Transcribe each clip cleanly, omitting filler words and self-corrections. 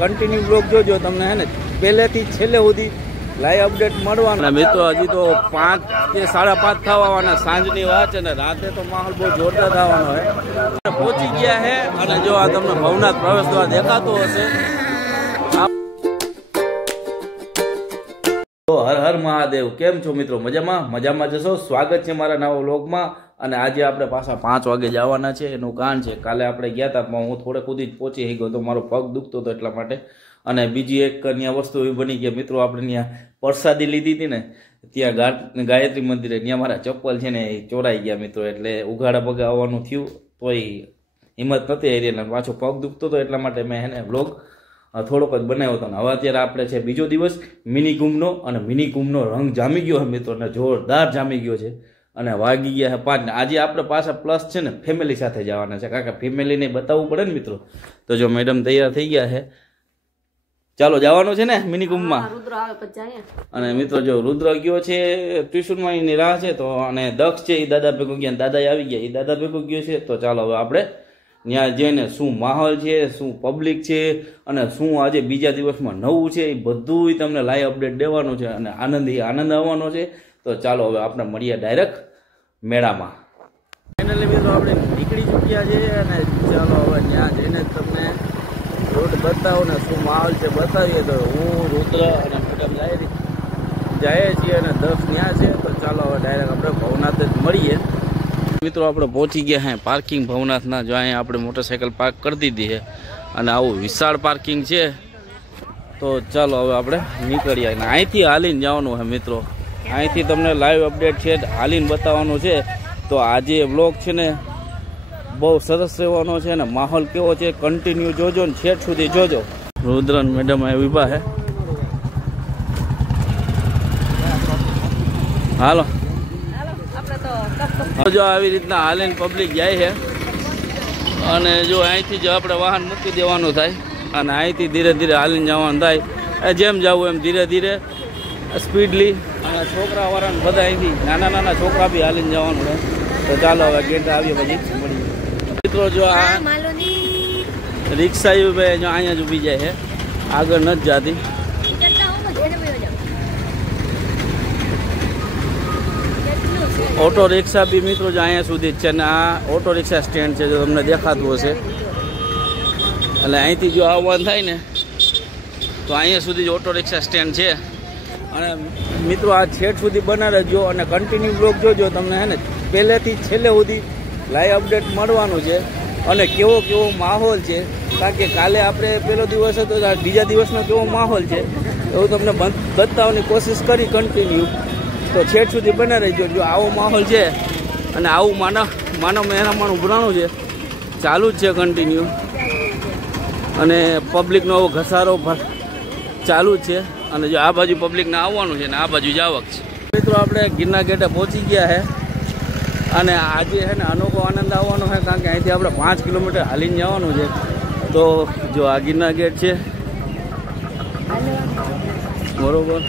Continue blog જોજો, તમને હે ને પહેલેથી છેલ્લે સુધી લાઈવ અપડેટ મળવાના. મિત્રો હજી તો 5 કે 5:30 થવાના, સાંજની વાત છે ને રાતે તો માહોલ બહુ જોરદાર થવાનો છે. પહોંચી ગયા છે અને જો આ તમને ભવનાથ પ્રવેશ દ્વાર દેખાતો હશે. હર હર મહાદેવ. કેમ છો મિત્રો? મજામાં જશો. સ્વાગત છે મારા નવા વ્લોગમાં. અને આજે આપણે પાછા 5 વાગે જવાના છે. એનું કારણ છે કાલે આપણે ગયા હતા પણ હું થોડે કુદી જ પહોંચી ગયો તો મારો પગ દુખતો હતો એટલા માટે. અને બીજી એક ત્યાં વસ્તુ એવી બની ગઈ મિત્રો, આપણે ત્યાં પ્રસાદી લીધી હતી ને ત્યાં ગાયત્રી મંદિરે, ત્યાં મારા ચપ્પલ છે ને એ ચોરાઈ ગયા મિત્રો. એટલે ઉઘાડા પગે આવવાનું થયું તોય હિંમત નથી આવી એટલે પાછો પગ દુખતો હતો એટલા માટે મેં એને વ્લોગ થોડોક જ બનાવ્યો હતો. હવે અત્યારે આપણે છે બીજો દિવસ મિની કુંભનો, અને મિની કુંભનો રંગ જામી ગયો છે મિત્રો, અને જોરદાર જામી ગયો છે. અને વાગી ગયા છે 5. આજે આપણે પાછા પ્લસ છે ને ફેમિલી સાથે જવાના છે, કારણ કે ફેમિલીને બતાવવું પડે ને મિત્રો. તો જો મેડમ તૈયાર થઈ ગયા છે, ચાલો જવાનું છે ને મિની કુંભમાં. અને મિત્રો જો રુદ્ર ગયો છે ટ્યુશનમાં, એની રાહ છે. તો અને દક્ષ છે એ દાદા ભેગો ગયા, દાદા આવી ગયા, એ દાદા ભેગો ગયો છે. તો ચાલો હવે આપણે ત્યાં જઈને શું માહોલ છે, શું પબ્લિક છે, અને શું આજે બીજા દિવસમાં નવું છે એ બધું તમને લાઈવ અપડેટ દેવાનું છે. અને આનંદ આવવાનો છે. તો ચાલો હવે આપણે મળીએ ડાયરેક્ટ મેળામાં. ફાઇનલી મિત્રો આપણે નીકળી ચૂક્યા છે અને ચાલો હવે ત્યાં જઈને તમને રોડ બતાવો ને શું માહોલ છે બતાવીએ. તો હું રુદ્ર અને મેડમ જાય છીએ અને 10 ત્યાં છે. તો ચાલો હવે ડાયરેક્ટ આપણે ભવનાથ જ મળીએ. મિત્રો આપણે પહોંચી ગયા હે પાર્કિંગ ભવનાથના. જો અહીંયા આપણે મોટરસાઇકલ પાર્ક કરી દીધી છે અને આવું વિશાળ પાર્કિંગ છે. તો ચાલો હવે આપણે નીકળીએ. અને અહીંથી હાલીને જવાનું છે મિત્રો, અહીંથી તમને લાઈવ અપડેટ છે હાલીને બતાવવાનું છે. તો આજે વ્લોગ છે ને બહુ સરસ રહેવાનો છે ને માહોલ કેવો છે કન્ટિન્યુ જોજો ને છેટ સુધી જોજો. રુદ્રન મેડમ અહીં ઊભા છે. હાલો જો આવી રીતના હાલીને પબ્લિક જાય છે. અને જો અહીંથી જો આપણે વાહન મૂકી દેવાનું થાય અને અહીંથી ધીરે ધીરે હાલીને જવાનું થાય. જેમ જવું એમ ધીરે ધીરે સ્પીડલી. અને છોકરાવાળાને બધા અહીંથી નાના છોકરા બી હાલીને જવાનું છે. તો ચાલો હવે ગેટ આવીએ પછી મળીએ. મિત્રો જો આ રિક્ષા જો અહીંયા જ ઊભી જાય છે, આગળ નથી જતી. ઓટો રિક્ષા બી મિત્રો જો અહીંયા સુધી જ છે. ને આ ઓટો રિક્ષા સ્ટેન્ડ છે, જો તમને દેખાતું હશે. એટલે અહીંથી જો આવવાનું થાય ને તો અહીંયા સુધી જ ઓટો રિક્ષા સ્ટેન્ડ છે. અને મિત્રો આ છેટ સુધી બનાવી જો અને કન્ટિન્યુ બ્લોગ જોજો, તમને હે ને પહેલેથી છેલ્લે સુધી લાઈવ અપડેટ મળવાનું છે. અને કેવો માહોલ છે, કારણ કે કાલે આપણે પહેલો દિવસ હતો, બીજા દિવસનો કેવો માહોલ છે એવું તમને બતાવવાની કોશિશ કરી કન્ટિન્યુ. તો છેટ સુધી બનાવી રહેજો. જો આવો માહોલ છે અને આવું માનવ મહેરામણ ઉભરાણું છે ચાલુ જ છે કન્ટિન્યુ. અને પબ્લિકનો આવો ઘસારો ચાલુ જ છે. અને જો આ બાજુ પબ્લિકને આવવાનું છે ને આ બાજુ જાવક છે. મિત્રો આપણે ગિરનાર ગેટે પહોંચી ગયા છે. અને આજે છે ને અનોખો આનંદ આવવાનો છે, કારણ કે અહીંથી આપણે 5 કિલોમીટર હાલીને જવાનું છે. તો જો આ ગિરનાર ગેટ છે બરોબર.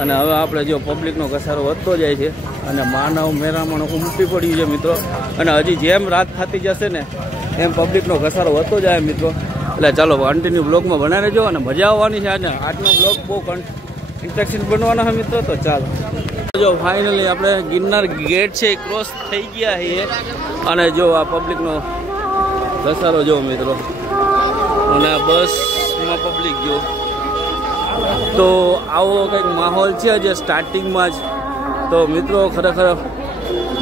અને હવે આપણે જો પબ્લિકનો ઘસારો વધતો જાય છે અને માનવ મેરામણ ઉમટી પડ્યું છે મિત્રો. અને હજી જેમ રાત થતી જશે ને એમ પબ્લિકનો ઘસારો વધતો જાય મિત્રો. એટલે ચાલો કન્ટિન્યુ બ્લોગમાં બનાવી રહેજો અને મજા આવવાની છે. આજે આજનો બ્લોગ બહુ ઇન્ટરેસ્ટિંગ બનવાનો છે મિત્રો. તો ચાલો જો ફાઇનલી આપણે ગિરનાર ગેટ છે એ ક્રોસ થઈ ગયા છીએ. અને જો આ પબ્લિકનો ઘસારો જો મિત્રો, અને આ બસમાં પબ્લિક જો. તો આવો કંઈક માહોલ છે જે સ્ટાર્ટિંગમાં જ. તો મિત્રો ખરેખર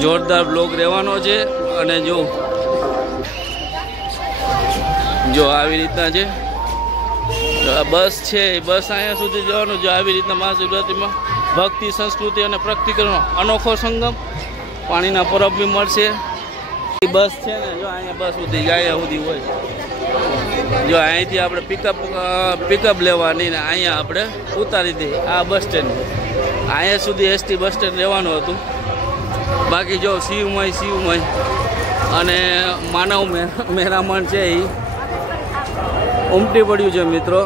જોરદાર બ્લોગ રહેવાનો છે. અને જો આવી રીતના છે બસ છે, બસ અહીંયા સુધી જવાનું. જો આવી રીતના મહાશિવરાત્રિમાં ભક્તિ, સંસ્કૃતિ અને પ્રકૃતિનો અનોખો સંગમ. પાણીના પરબ બી મળશે. બસ છે ને જો અહીંયા બસ સુધી જાય સુધી હોય. જો અહીંથી આપણે પિકઅપ લેવાની ને અહીંયા આપણે ઉતારી દઈએ આ બસ સ્ટેન્ડ. અહીંયા સુધી એસટી બસ સ્ટેન્ડ રહેવાનું હતું. બાકી જો શિવમય અને માનવ મહેરામણ છે એ ઉમટી પડ્યું છે મિત્રો.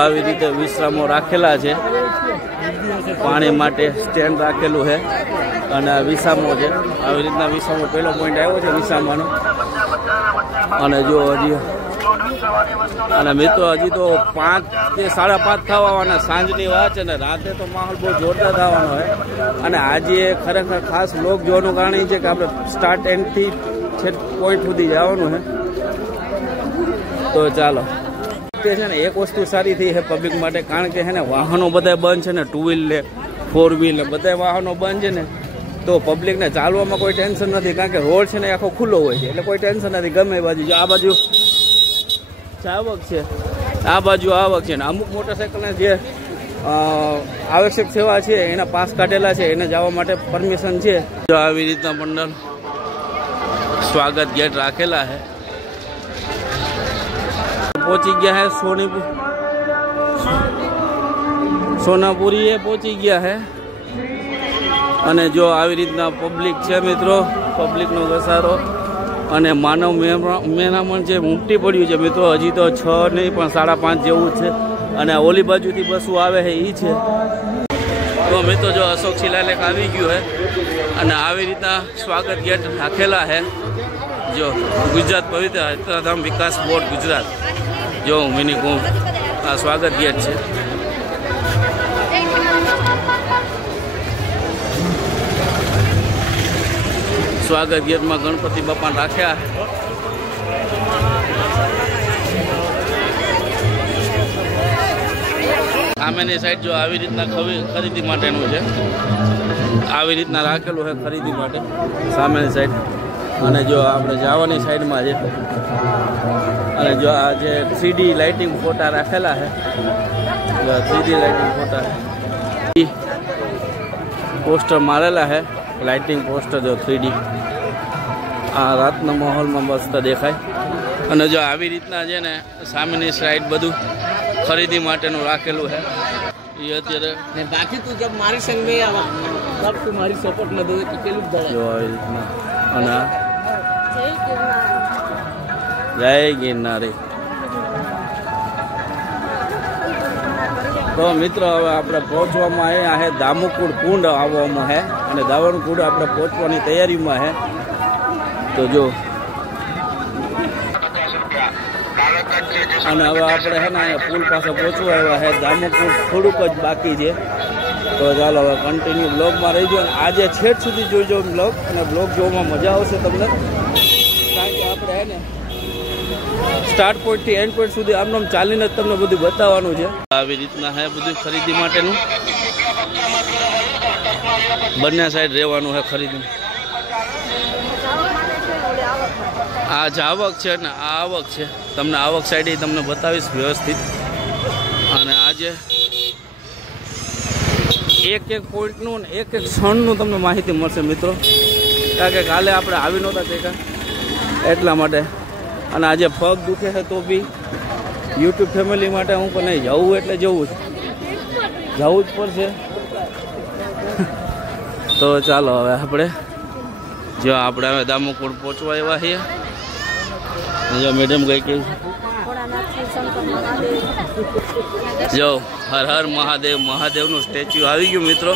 આવી રીતે વિશ્રામો રાખેલા છે, પાણી માટે સ્ટેન્ડ રાખેલું છે. અને આ વિસામો છે, આવી રીતના વિસામો પહેલો પોઈન્ટ આવ્યો છે વિસામાનો. અને જો હજી અને મિત્રો હજી તો 5 કે 5:30 થવા આવવાના, સાંજની વાત છે ને રાતે તો માહોલ બહુ જોરદાર થવાનો હોય. અને આજે ખરેખર ખાસ વ્લોગ જોવાનું કારણ એ છે કે આપણે સ્ટાર્ટ એન્ડથી છેક પોઈન્ટ સુધી જવાનું છે. તો ચાલો. તે છે ને એક વસ્તુ સારી થઈ છે પબ્લિક માટે, કારણ કે છે ને વાહનો બધા બંધ છે ને, 2 વ્હીલ ને 4 વ્હીલ ને બધા વાહનો બંધ છે ને, તો પબ્લિકને ચાલવામાં કોઈ ટેન્શન નથી, કારણ કે રોડ છે ને આખો ખુલ્લો હોય છે, એટલે કોઈ ટેન્શન નથી. ગમે એ બાજુ, આ બાજુ આવક છે, આ બાજુ આવક છે. ને અમુક મોટરસાઇકલને જે આવશ્યક સેવા છે એના પાસ કાઢેલા છે, એને જવા માટે પરમિશન છે. જો આવી રીતના મંડળ સ્વાગત ગેટ રાખેલા છે. પહોંચી ગયા है સોનાપુરી એ પહોંચી ગયા है. અને જો આવી રીતના પબ્લિક છે મિત્રો, પબ્લિકનો ઘસારો અને માનવ મહેરામણ જે ઉમટી પડ્યું છે મિત્રો. હજી તો 6 નહીં પણ 5:30 જેવું છે. અને ઓલી બાજુથી બસો આવે છે એ છે. તો મિત્રો જો અશોક શિલાલેખ આવી ગયું છે અને આવી રીતના સ્વાગત ગેટ રાખેલા છે. જો ગુજરાત પવિત્ર યાત્રાધામ વિકાસ બોર્ડ ગુજરાત, જો મિની કુંભ આ સ્વાગત ગેટ છે. સ્વાગત ગેટમાં ગણપતિ બાપા રાખ્યા. સામેની સાઈડ જો આવી રીતના ખરીદી માટેનું છે, આવી રીતના રાખેલું છે ખરીદી માટે સામેની સાઈડ. અને જો આપણે જવાની સાઈડમાં છે. અને જો આ જે 3D લાઇટિંગ ફોટા રાખેલા છે, 3D લાઇટિંગ ફોટા પોસ્ટર મારેલા છે, લાઇટિંગ પોસ્ટર જો 3D. આ રાતના માહોલમાં મસ્ત દેખાય. અને જો આવી રીતના છે ને સામેની સાઈડ બધું ખરીદી માટેનું રાખેલું છે. એ અત્યારે બાકી તું જબ મારી સંગ में आवा तब તું મારી સપોર્ટ ન દો તો પેલું દળે. જો આવી રીતના. અને જય ગિરનારી. તો મિત્રો હવે આપણે પહોંચવામાં અહીંયા છે દામુકુંડ કુંડ આવવામાં છે. અને દામુકુંડ આપણે પહોંચવાની તૈયારીમાં છે. તો જો અને હવે આપણે છે ને અહીંયા પુલ પાસે પહોંચવા આવ્યા છે. દામુકુંડ થોડુંક જ બાકી છે. તો ચાલો હવે કન્ટિન્યુ બ્લોગમાં રહીજો. આજે છેક સુધી જોઈજો બ્લોગ, અને બ્લોગ જોવામાં મજા આવશે તમને. કારણ કે આપણે છે ને સ્ટાર્ટ પોઈન્ટથી એન્ડ પોઈન્ટ સુધી આમ ચાલીને જ તમને બધું બતાવવાનું છે. આવી રીતના છે બધું ખરીદી માટેનું. બંને સાઈડ રહેવાનું છે ખરીદી. આ જ આવક છે ને આ આવક છે. તમને આવક સાઈડ તમને બતાવીશ વ્યવસ્થિત. અને આજે એક પોઈન્ટનું ને એક ક્ષણનું તમને માહિતી મળશે મિત્રો. કારણ કે કાલે આપણે આવી નહોતા શક્યા એટલા માટે. અને આજે પગ દુખે છે તો બી યુટ્યુબ ફેમિલી માટે હું પણ નહીં જવું એટલે જવું જ પડશે. તો ચાલો હવે આપણે જો આપણે હવે દામોકુંડ પહોંચવા આવ્યા છીએ. જો મેડમ ગઈ કે જો હર હર મહાદેવ, મહાદેવનું સ્ટેચ્યુ આવી ગયું મિત્રો.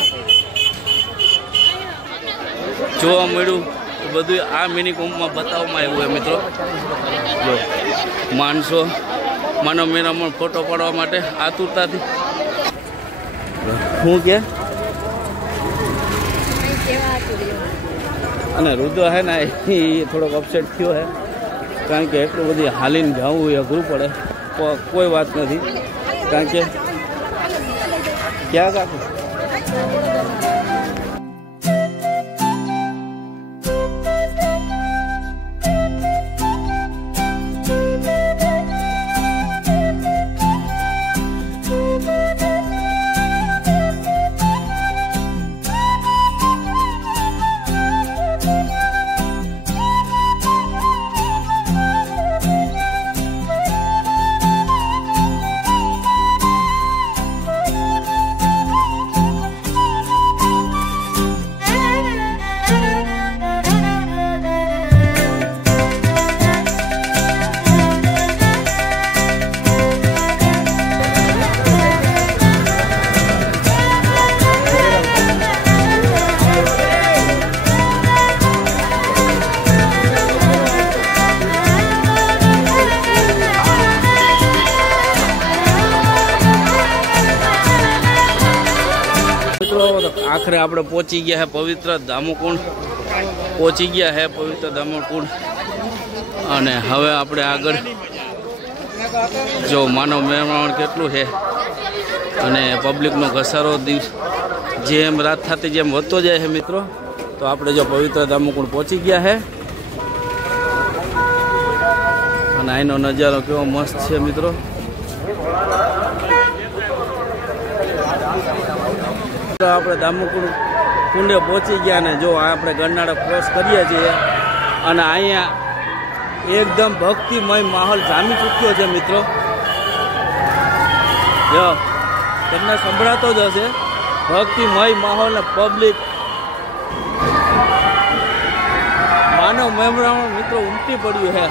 જોવા મળ્યું બધું આ મિની કુંભમાં બતાવવામાં આવ્યું હોય મિત્રો. જો માણસો માનવ મેરામણ ફોટો પાડવા માટે આતુરતાથી. શું કે અને રુદ્ર છે ને એ થોડોક અપસેટ થયો છે, કારણ કે એટલું બધી હાલીને જવું એ અઘરું પડે. કોઈ વાત નથી, કારણ કે ક્યાં કાકું આખરે આપણે પહોંચી ગયા હે પવિત્ર દામોકુંડ, પહોંચી ગયા હે પવિત્ર દામોકુંડ. અને હવે આપણે આગળ જો માનવ મહેમાન કેટલું છે અને પબ્લિકનો ઘસારો જેમ રાત થતી જેમ વધતો જાય છે મિત્રો. તો આપણે જો પવિત્ર દામોકુંડ પહોંચી ગયા છે અને અહીંનો નજારો કેવો મસ્ત છે મિત્રો. આપણે દામોકુંડ કુંડે પહોંચી ગયા ને જો આપણે ગરનાળા ક્રોસ કરીએ છીએ અને અહીંયા એકદમ ભક્તિમય માહોલ જામી ચૂક્યો છે મિત્રો. જો તમને સંભળાતો જ હશે ભક્તિમય માહોલ ને પબ્લિક માનવ મહેમાન મિત્રો ઉમટી પડ્યું છે.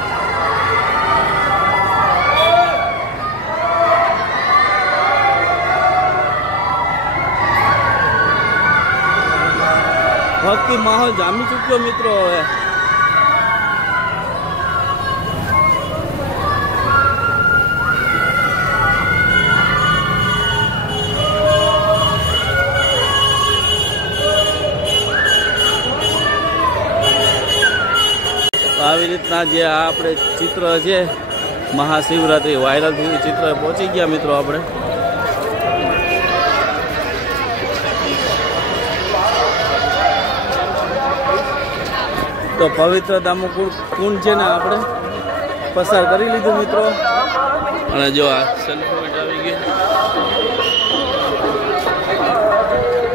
ભક્તિ માહોલ જામી ચૂક્યો મિત્રો. હવે આવી રીતના જે આપણે ચિત્ર છે મહાશિવરાત્રી વાયરલ થયું ચિત્ર પહોંચી ગયા મિત્રો. આપણે તો પવિત્ર દામોકુંડ કુંડ છે ને આપણે પસાર કરી લીધું મિત્રો. અને જો આ સેલ્ફી પોઈન્ટ આવી ગયું.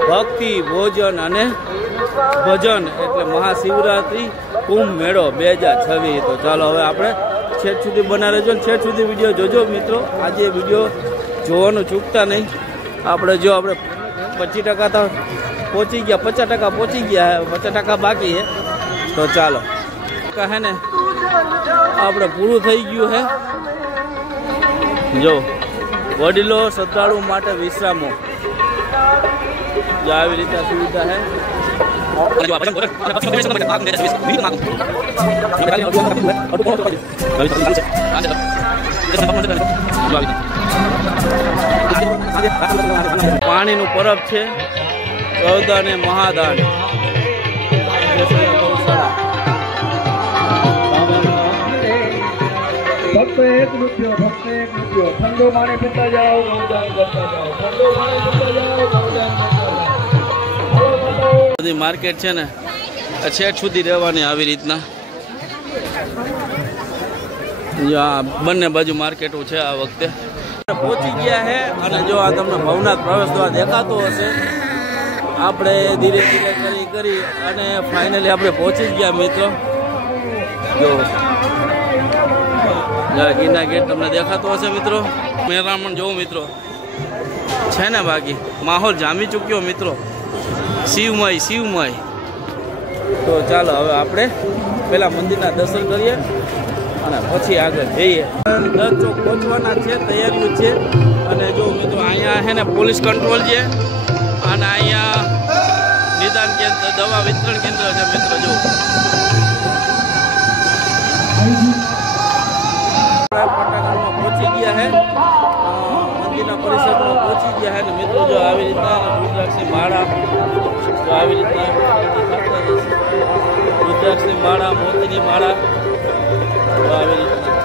ભક્તિ ભોજન અને ભજન એટલે મહાશિવરાત્રી કુંભ મેળો 2026. તો ચાલો હવે આપણે છેક સુધી બના રહેજો ને છેક સુધી વિડીયો જોજો મિત્રો. આજે વિડીયો જોવાનું ચૂકતા નહીં. આપણે જો આપણે 25% તો પહોંચી ગયા, 50% પહોંચી ગયા, 50% બાકી છે. તો ચાલો કહે ને આપણે પૂરું થઈ ગયું છે. જો વડીલો શ્રદ્ધાળુ માટે વિશ્રામો જો આવી રીતે સુવિધા છે. પાણીનું પરબ છે ગૌદાન એ મહાદાન. ફક્ત એક રૂપિયો ઠંડો પાણી પીતા જાઓ, ગૌદાન કરતા જાઓ, ઠંડો પાણી પીતા જાઓ, ગૌદાન કરતા જાઓ. બધી માર્કેટ છે ને છેક સુધી રહેવાની આવી રીતના. જો આ બંને બાજુ માર્કેટો છે. આ વખતે પહોંચી ગયા છે અને જો આ તમને ભવનાથ પ્રવેશ દ્વાર દેખાતો હશે. આપણે ધીરે ધીરે કરી અને ફાઇનલી આપણે પહોંચી ગયા મિત્રો. જો ગીરના ગેટ તમને દેખાતો હશે મિત્રો. મેરામણ જોવું મિત્રો છે ને. બાકી માહોલ જામી ચૂક્યો મિત્રો. શિવમય. તો ચાલો હવે આપણે પેલા મંદિરના દર્શન કરીએ અને પછી આગળ જઈએ. 10 ચોક પહોંચવાના છે, તૈયારીઓ છે. અને જો મિત્રો અહીંયા છે ને પોલીસ કંટ્રોલ છે અને અહીંયા નિદાન કેન્દ્ર, દવા વિતરણ કેન્દ્ર છે મિત્રો. જો ફટાકડામાં પહોંચી ગયા છે, મંદિરના પરિસરમાં પહોંચી ગયા છે. અને મિત્રો જો આવી રીતના રુદ્રાક્ષની માળા, જો આવી રીતના રુદ્રાક્ષની માળા, મોતીની માળા, તો આવી રીતના.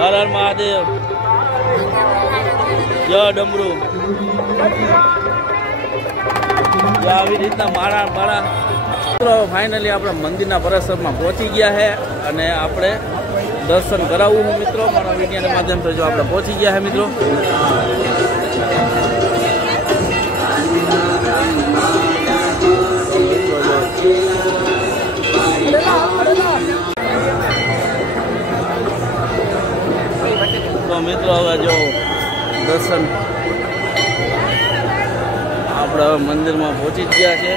હર હર મહાદેવ, જય ડમરૂ. આવી રીતના માળા. ફાઇનલી આપણે મંદિરના પરિસરમાં પહોંચી ગયા છે અને આપણે દર્શન કરાવવું હું મિત્રો. મારા વિડીયોના માધ્યમથી જો આપણે પહોંચી ગયા છે મિત્રો. તો મિત્રો હવે જો દર્શન આપણે હવે મંદિરમાં પહોંચી જ ગયા છે.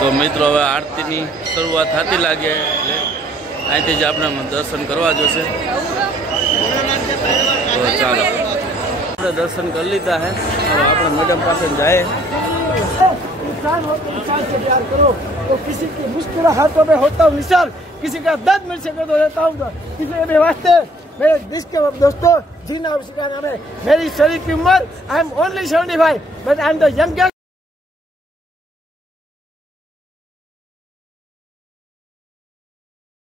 તો મિત્રો હવે આરતીની શરૂઆત થતી લાગે એટલે અહીંથી જ આપણે દર્શન કરવા જોશે. તો ચાલો આપણે દર્શન કરી લીધા છે. હવે આપણે મેડમ પાસે જાય. इंसान हो तो इंसान से प्यार करो। तो किसी की मुस्कुराहटों में होता हूँ निशान, किसी का दर्द मिल सके तो रहता हूँ, किसी के भी वास्ते मेरे देश के दोस्तों जीना उसी का नाम है। मेरी शरीर की उम्र I am only 75 but I am the youngest.